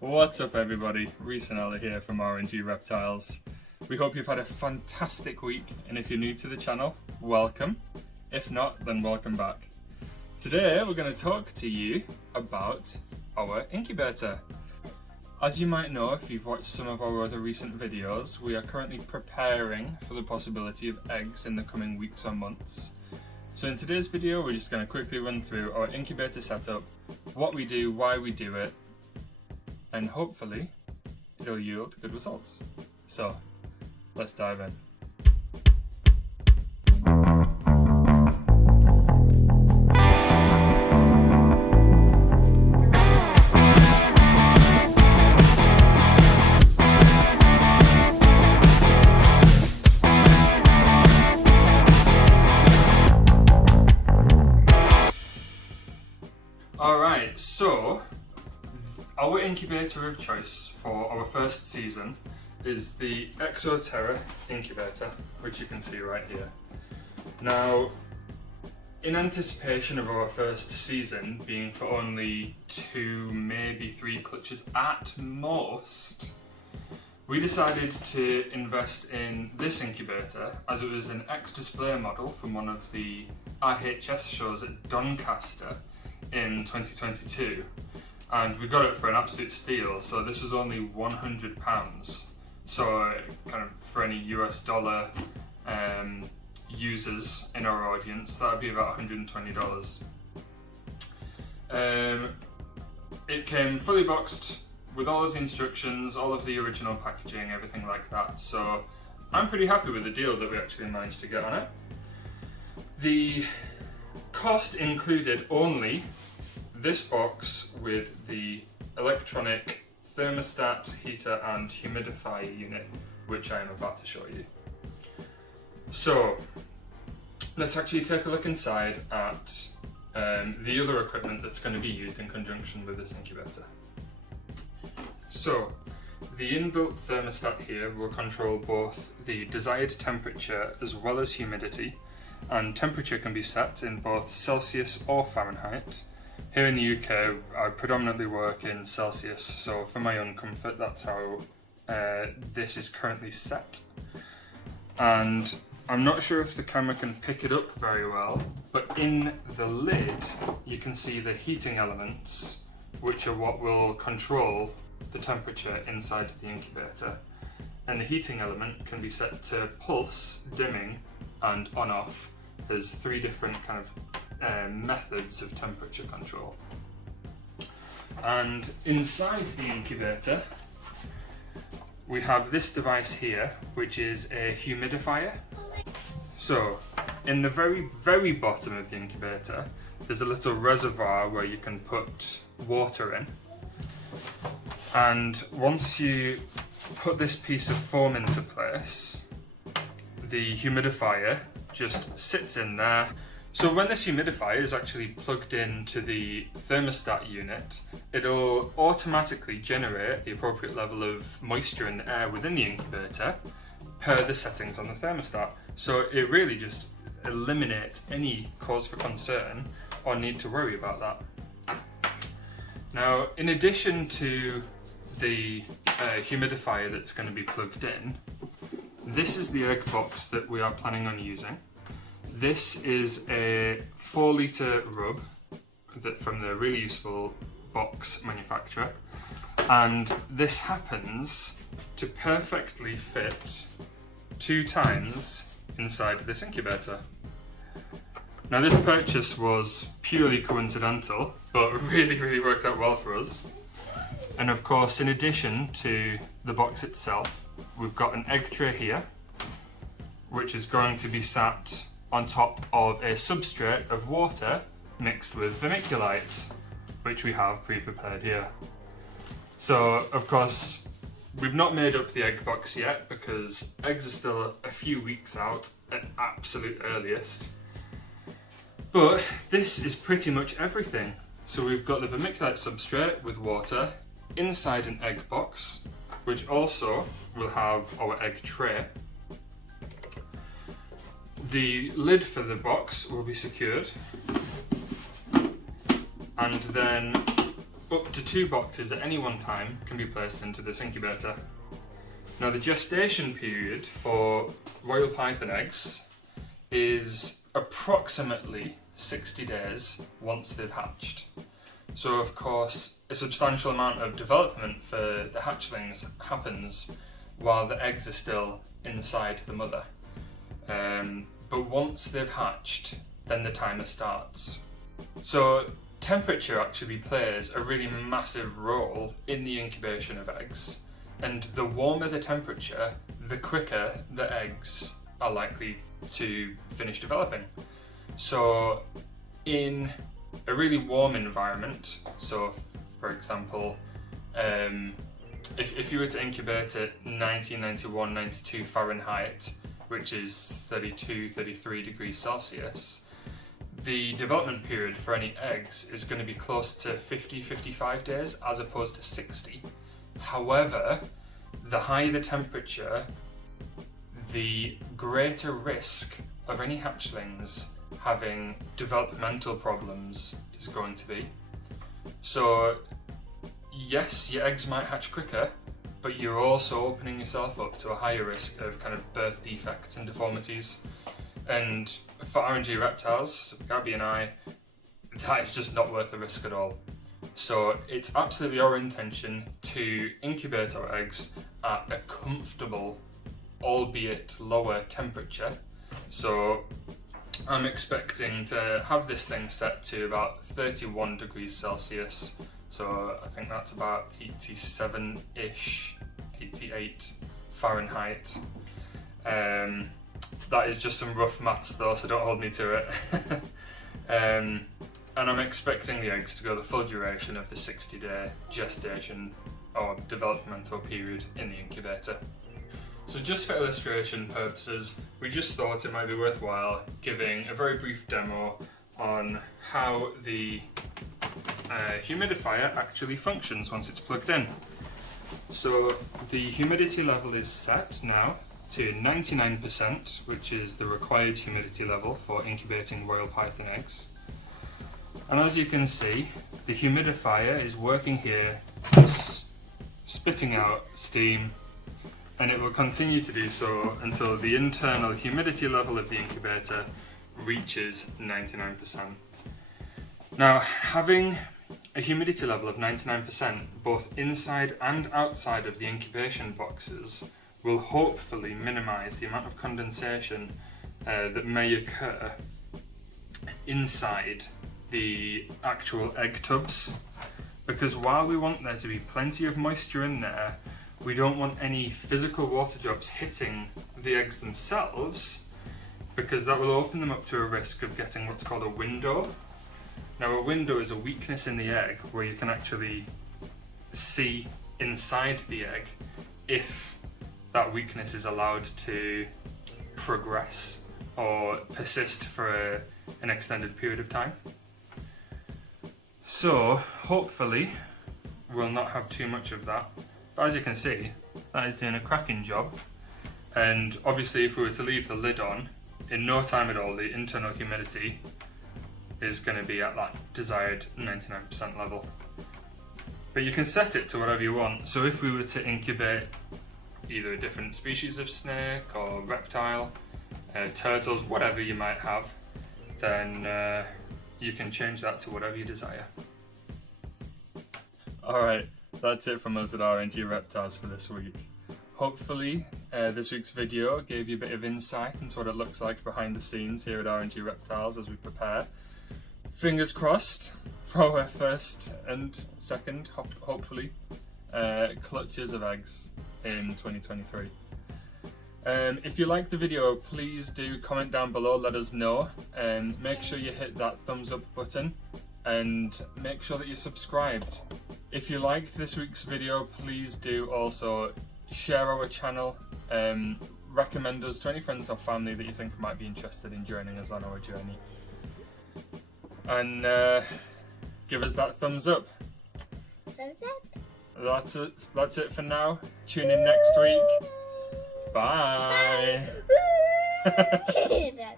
What's up everybody, Reese and Ella here from RNG Reptiles. We hope you've had a fantastic week, and if you're new to the channel, welcome. If not, then welcome back. Today we're going to talk to you about our incubator. As you might know if you've watched some of our other recent videos, we are currently preparing for the possibility of eggs in the coming weeks or months. So in today's video we're just going to quickly run through our incubator setup, what we do, why we do it, and hopefully it'll yield good results. So let's dive in. Alright, so our incubator of choice for our first season is the Exoterra incubator, which you can see right here. Now, in anticipation of our first season being for only 2, maybe 3 clutches at most, we decided to invest in this incubator as it was an ex-display model from one of the IHS shows at Doncaster in 2022, and we got it for an absolute steal. So this was only £100, so kind of for any US dollar users in our audience, that would be about $120. It came fully boxed with all of the instructions, all of the original packaging, everything like that, so I'm pretty happy with the deal that we actually managed to get on it. The cost included only this box with the electronic thermostat, heater and humidifier unit, which I am about to show you. So let's actually take a look inside at the other equipment that's going to be used in conjunction with this incubator. So the inbuilt thermostat here will control both the desired temperature as well as humidity, and temperature can be set in both Celsius or Fahrenheit. Here in the UK I predominantly work in Celsius, so for my own comfort that's how this is currently set. And I'm not sure if the camera can pick it up very well, but in the lid you can see the heating elements, which are what will control the temperature inside the incubator. And the heating element can be set to pulse, dimming and on-off. There's 3 different kind of methods of temperature control. And inside the incubator we have this device here, which is a humidifier. So in the very bottom of the incubator there's a little reservoir where you can put water in, and once you put this piece of foam into place, the humidifier just sits in there. So when this humidifier is actually plugged into the thermostat unit, it'll automatically generate the appropriate level of moisture in the air within the incubator per the settings on the thermostat. So it really just eliminates any cause for concern or need to worry about that. Now, in addition to the humidifier that's going to be plugged in, this is the egg box that we are planning on using. This is a 4-litre rub from the really useful box manufacturer, and this happens to perfectly fit 2 times inside this incubator. Now this purchase was purely coincidental, but really worked out well for us. And of course, in addition to the box itself, we've got an egg tray here, which is going to be sat on top of a substrate of water mixed with vermiculite, which we have pre-prepared here. So of course we've not made up the egg box yet because eggs are still a few weeks out at absolute earliest, but this is pretty much everything. So we've got the vermiculite substrate with water inside an egg box, which also will have our egg tray. The lid for the box will be secured, and then up to 2 boxes at any one time can be placed into this incubator. Now the gestation period for royal python eggs is approximately 60 days once they've hatched. So of course a substantial amount of development for the hatchlings happens while the eggs are still inside the mother. But once they've hatched, then the timer starts. So temperature actually plays a really massive role in the incubation of eggs, and the warmer the temperature, the quicker the eggs are likely to finish developing. So in a really warm environment, so for example, if you were to incubate at 90, 91, 92 Fahrenheit, which is 32, 33 degrees Celsius, the development period for any eggs is going to be close to 50, 55 days as opposed to 60. However, the higher the temperature, the greater risk of any hatchlings having developmental problems is going to be. So yes, your eggs might hatch quicker, but you're also opening yourself up to a higher risk of kind of birth defects and deformities. And for RNG reptiles, Gabby and I, that is just not worth the risk at all. So it's absolutely our intention to incubate our eggs at a comfortable, albeit lower temperature. So I'm expecting to have this thing set to about 31 degrees Celsius. So I think that's about 87-ish, 88 Fahrenheit. That is just some rough maths though, so don't hold me to it. And I'm expecting the eggs to go the full duration of the 60-day gestation or developmental period in the incubator. So just for illustration purposes, we just thought it might be worthwhile giving a very brief demo on how the humidifier actually functions once it's plugged in. So the humidity level is set now to 99%, which is the required humidity level for incubating royal python eggs. And as you can see, the humidifier is working here, just spitting out steam, and it will continue to do so until the internal humidity level of the incubator reaches 99%. Now, having a humidity level of 99% both inside and outside of the incubation boxes will hopefully minimize the amount of condensation that may occur inside the actual egg tubs, because while we want there to be plenty of moisture in there, we don't want any physical water drops hitting the eggs themselves, because that will open them up to a risk of getting what's called a window. Now a window is a weakness in the egg where you can actually see inside the egg if that weakness is allowed to progress or persist for an extended period of time. So hopefully we'll not have too much of that. But as you can see, that is doing a cracking job. And obviously if we were to leave the lid on, in no time at all the internal humidity is going to be at that desired 99% level. But you can set it to whatever you want. So if we were to incubate either a different species of snake or reptile, turtles, whatever you might have, then you can change that to whatever you desire. Alright, that's it from us at RNG Reptiles for this week. Hopefully this week's video gave you a bit of insight into what it looks like behind the scenes here at RNG Reptiles as we prepare. Fingers crossed for our first and second, hopefully, clutches of eggs in 2023. If you liked the video, please do comment down below, let us know, and make sure you hit that thumbs up button and make sure that you're subscribed. If you liked this week's video, please do also share our channel, recommend us to any friends or family that you think might be interested in joining us on our journey. And give us that thumbs up. Thumbs up. That's it for now. Tune in next week. Bye. Bye.